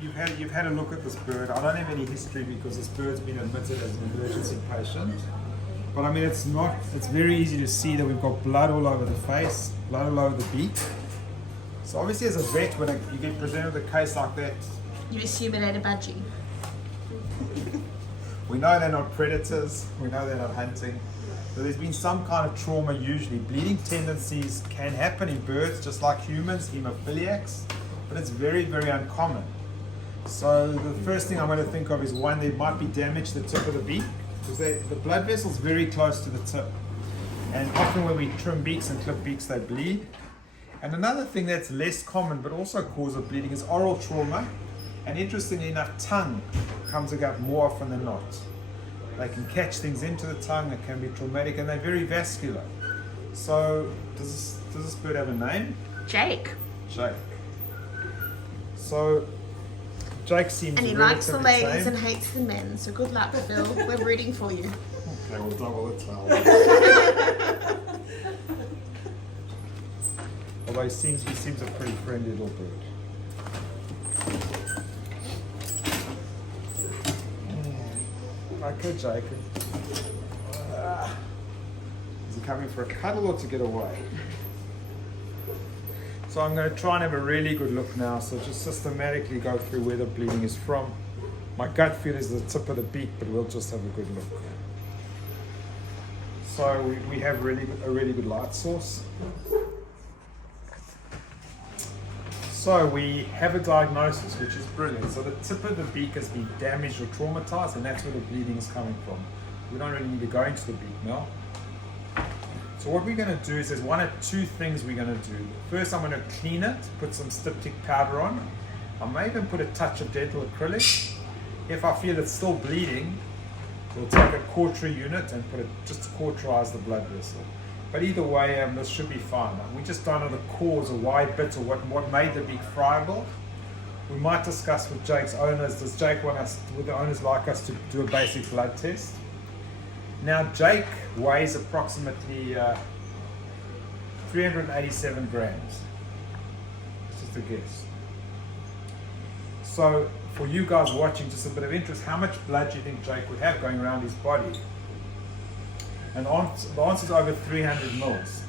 you've had a look at this bird. I don't have any history because this bird's been admitted as an emergency patient. But I mean, it's very easy to see that we've got blood all over the face, blood all over the beak. So obviously as a vet, when you get presented with a case like that, you assume it ate a budgie. we know they're not predators, we know they're not hunting. So there's been some kind of trauma usually. Bleeding tendencies can happen in birds just like humans, hemophiliacs, but it's very, very uncommon. So the first thing I'm going to think of is one, there might be damage to the tip of the beak, because the blood vessel's very close to the tip. And often when we trim beaks and clip beaks, they bleed. And another thing that's less common but also cause of bleeding is oral trauma. And interestingly enough, tongue comes about more often than not. They can catch things into the tongue, it can be traumatic, and they're very vascular. So, does this bird have a name? Jake. Jake. So, Jake seems and he likes the ladies and hates the men, so good luck, Phil. We're rooting for you. Okay, we'll double the towel. Although he seems a pretty friendly little bird. Okay, Jake. Is he coming for a cuddle or to get away? So I'm going to try and have a really good look now. So just systematically go through where the bleeding is from. My gut feel is the tip of the beak, but we'll just have a good look. So we have a really good light source. So we have a diagnosis, which is brilliant. So the tip of the beak has been damaged or traumatized, and that's where the bleeding is coming from. We don't really need to go into the beak now. So what we're going to do is there's one or two things we're going to do. First, I'm going to clean it, put some styptic powder on. I may even put a touch of dental acrylic. If I feel it's still bleeding, we'll take a cautery unit and put it just to cauterize the blood vessel. But either way, this should be fine. We just don't know the cause or why it bit or what made the beak friable. We might discuss with Jake's owners. Does Jake want us, would the owners like us to do a basic blood test? Now Jake weighs approximately 387 grams. It's just a guess. So for you guys watching, just a bit of interest, how much blood do you think Jake would have going around his body? And the answer is over 300 mils.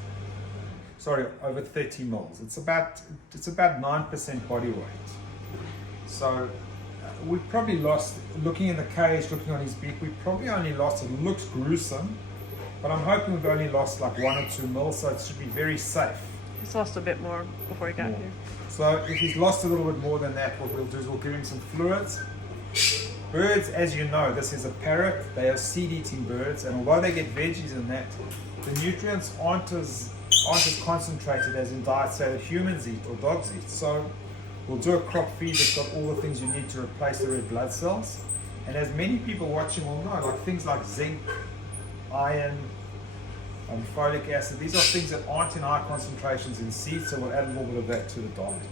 Sorry, over 30 mils. It's about 9% body weight. So we probably lost, looking in the cage, looking on his beak, we probably only lost, it looks gruesome, but I'm hoping we've only lost like 1 or 2 mils, so it should be very safe. He's lost a bit more before he got here. So if he's lost a little bit more than that, what we'll do is we'll give him some fluids. Birds, as you know, this is a parrot. They are seed-eating birds, and although they get veggies and that, the nutrients aren't as concentrated as in diets say that humans eat or dogs eat. So we'll do a crop feed that's got all the things you need to replace the red blood cells. And as many people watching will know, like things like zinc, iron, and folic acid, these are things that aren't in high concentrations in seeds, so we'll add a little bit of that to the diet.